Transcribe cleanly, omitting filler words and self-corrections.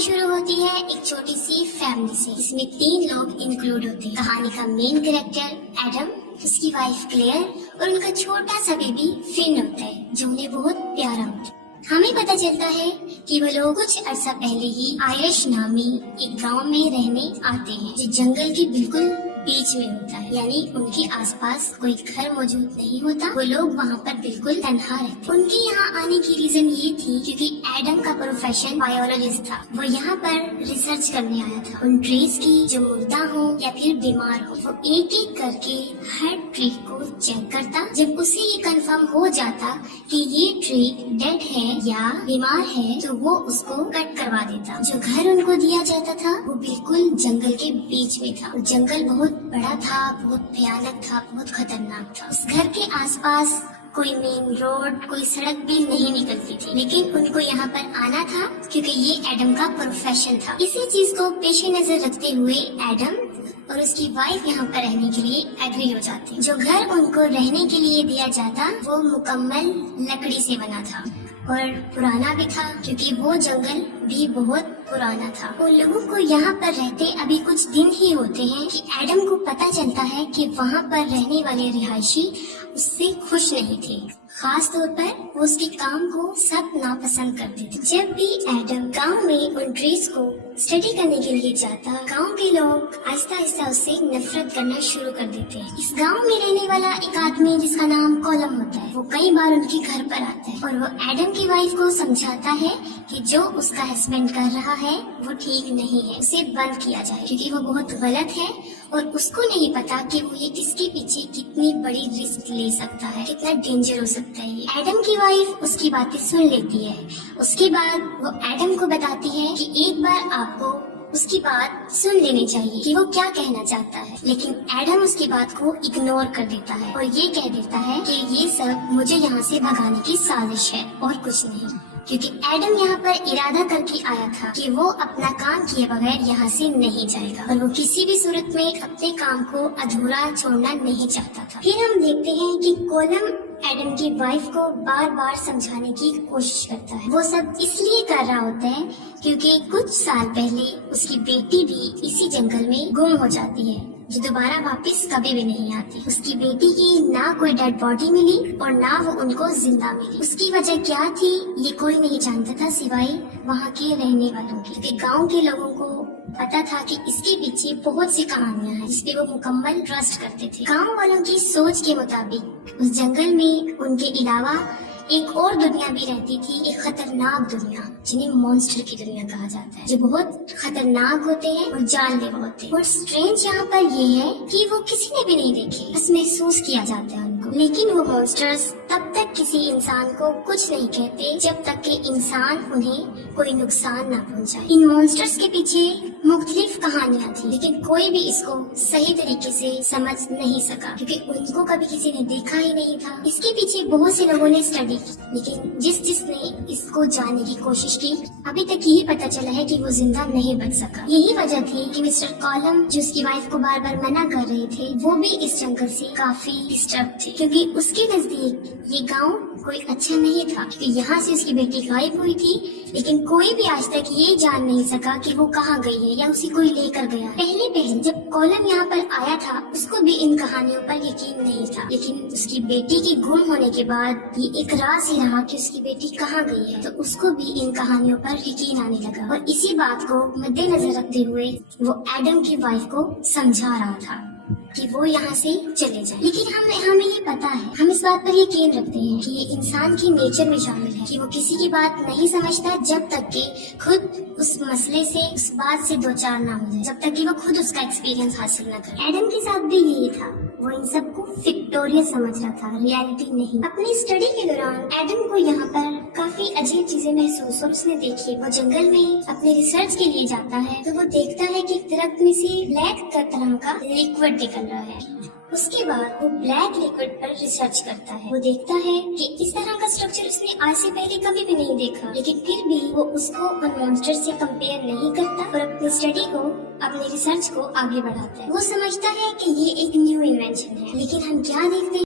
कहानी शुरू होती है एक छोटी सी फैमिली से, जिसमें 3 लोग इंक्लूड होते हैं। कहानी का मेन कैरेक्टर एडम, उसकी वाइफ क्लेयर और उनका छोटा सा बेबी फिन होता है, जो उन्हें बहुत प्यारा होता है। हमें पता चलता है कि वो लोग कुछ अरसा पहले ही आयरिश नामी एक गांव में रहने आते हैं, जो जंगल के बिल्कुल बीच में होता है, यानी उनके आसपास कोई घर मौजूद नहीं होता। वो लोग वहाँ पर बिल्कुल तन्हा रहते। उनके यहाँ आने की रीजन ये थी क्योंकि एडम का प्रोफेशन बायोलॉजिस्ट था। वो यहाँ पर रिसर्च करने आया था उन ट्रीज की जो मुर्दा हो या फिर बीमार हो। वो एक एक करके हर ट्री को चेक करता। जब उसे ये कंफर्म हो जाता कि ये ट्री डेड है या बीमार है, तो वो उसको कट करवा देता। जो घर उनको दिया जाता था वो बिल्कुल जंगल के बीच में था। जंगल बहुत बड़ा था, बहुत भयानक था, बहुत खतरनाक था। उस घर के आसपास कोई मेन रोड, कोई सड़क भी नहीं निकलती थी, लेकिन उनको यहाँ पर आना था क्योंकि ये एडम का प्रोफेशन था। इसी चीज को पेश नजर रखते हुए एडम और उसकी वाइफ यहाँ पर रहने के लिए एग्री हो जाते। जो घर उनको रहने के लिए दिया जाता वो मुकम्मल लकड़ी से बना था और पुराना भी था क्योंकि वो जंगल भी बहुत पुराना था। उन लोगों को यहाँ पर रहते अभी कुछ दिन ही होते हैं कि एडम को पता चलता है कि वहाँ पर रहने वाले रिहायशी उससे खुश नहीं थे। खास तौर पर वो उसके काम को सब नापसंद करते थे। जब भी एडम गांव में उन ट्रीज को स्टडी करने के लिए जाता, गांव के लोग आहिस्ता आहिस्ता उससे नफरत करना शुरू कर देते हैं। इस गांव में रहने वाला एक आदमी जिसका नाम कॉलम होता है, वो कई बार उनके घर पर आता है और वो एडम की वाइफ को समझाता है कि जो उसका हस्बैंड कर रहा है वो ठीक नहीं है, उसे बंद किया जाए क्योंकि वो बहुत गलत है और उसको नहीं पता कि वो ये इसके पीछे कितनी बड़ी रिस्क ले सकता है, कितना डेंजर हो सकता है ये। एडम की वाइफ उसकी बातें सुन लेती है। उसके बाद वो एडम को बताती है कि एक बार आपको उसकी बात सुन लेनी चाहिए कि वो क्या कहना चाहता है, लेकिन एडम उसकी बात को इग्नोर कर देता है और ये कह देता है कि ये सब मुझे यहाँ से भगाने की साजिश है और कुछ नहीं, क्योंकि एडम यहाँ पर इरादा करके आया था कि वो अपना काम किए बगैर यहाँ से नहीं जाएगा और वो किसी भी सूरत में अपने काम को अधूरा छोड़ना नहीं चाहता था। फिर हम देखते हैं कि कॉलम एडम की वाइफ को बार बार समझाने की कोशिश करता है। वो सब इसलिए कर रहा होता है क्योंकि कुछ साल पहले उसकी बेटी भी इसी जंगल में गुम हो जाती है, जो दोबारा वापस कभी भी नहीं आती। उसकी बेटी की ना कोई डेड बॉडी मिली और ना वो उनको जिंदा मिली। उसकी वजह क्या थी ये कोई नहीं जानता था सिवाय वहाँ के रहने वालों की, क्योंकि गांव के लोगों को पता था कि इसके पीछे बहुत सी कहानियां हैं जिसपे वो मुकम्मल ट्रस्ट करते थे। गांव वालों की सोच के मुताबिक उस जंगल में उनके अलावा एक और दुनिया भी रहती थी, एक खतरनाक दुनिया जिन्हें मॉन्स्टर की दुनिया कहा जाता है, जो बहुत खतरनाक होते हैं और जानलेवा होते हैं। और स्ट्रेंज यहाँ पर ये है कि वो किसी ने भी नहीं देखे, बस महसूस किया जाता है उनको। लेकिन वो मॉन्स्टर्स तब तक किसी इंसान को कुछ नहीं कहते जब तक कि इंसान उन्हें कोई नुकसान ना पहुंचाए। इन मॉन्स्टर्स के पीछे मुख्तलिफ कहानियां थी, लेकिन कोई भी इसको सही तरीके से समझ नहीं सका क्योंकि उनको कभी किसी ने देखा ही नहीं था। इसके पीछे बहुत से लोगों ने स्टडी की, लेकिन जिसने इसको जानने की कोशिश की अभी तक यही पता चला है कि वो जिंदा नहीं बच सका। यही वजह थी कि मिस्टर कॉलम, जो उसकी वाइफ को बार बार मना कर रहे थे, वो भी इस जंगल से काफी डिस्टर्ब थे क्योंकि उसके नजदीक ये गांव कोई अच्छा नहीं था, क्योंकि यहाँ से उसकी बेटी गायब हुई थी, लेकिन कोई भी आज तक ये जान नहीं सका कि वो कहाँ गई है या उसे कोई लेकर गया। पहले जब कॉलम यहाँ पर आया था उसको भी इन कहानियों पर यकीन नहीं था, लेकिन उसकी बेटी के गुम होने के बाद ये एक राज ही रहा कि उसकी बेटी कहाँ गई है, तो उसको भी इन कहानियों पर यकीन आने लगा और इसी बात को मद्देनजर रखते हुए वो एडम की वाइफ को समझा रहा था कि वो यहाँ से चले जाए। लेकिन हमें ये पता है, हम इस बात पर यकीन रखते हैं कि ये इंसान की नेचर में शामिल है कि वो किसी की बात नहीं समझता जब तक कि खुद उस मसले से, उस बात से दो चार ना हो जाए, जब तक कि वो खुद उसका एक्सपीरियंस हासिल न करे। एडम के साथ भी यही था, वो इन सबको फिक्टोरिया समझ रहा था, रियलिटी नहीं। अपनी स्टडी के दौरान एडम को यहाँ पर काफी अजीब चीजें महसूस और उसने देखी। वो जंगल में अपने रिसर्च के लिए जाता है तो वो देखता है कि दरख्त में से ब्लैक तरह का लिक्विड निकल रहा है। उसके बाद वो ब्लैक लिक्विड पर रिसर्च करता है। वो देखता है कि इस तरह का स्ट्रक्चर उसने आज से पहले कभी भी नहीं देखा, लेकिन फिर भी वो उसको उन मॉन्स्टर से कंपेयर नहीं करता और अपनी स्टडी को, अपने रिसर्च को आगे बढ़ाता है। वो समझता है कि ये एक न्यू इन्वेंशन है, लेकिन हम क्या देखते हैं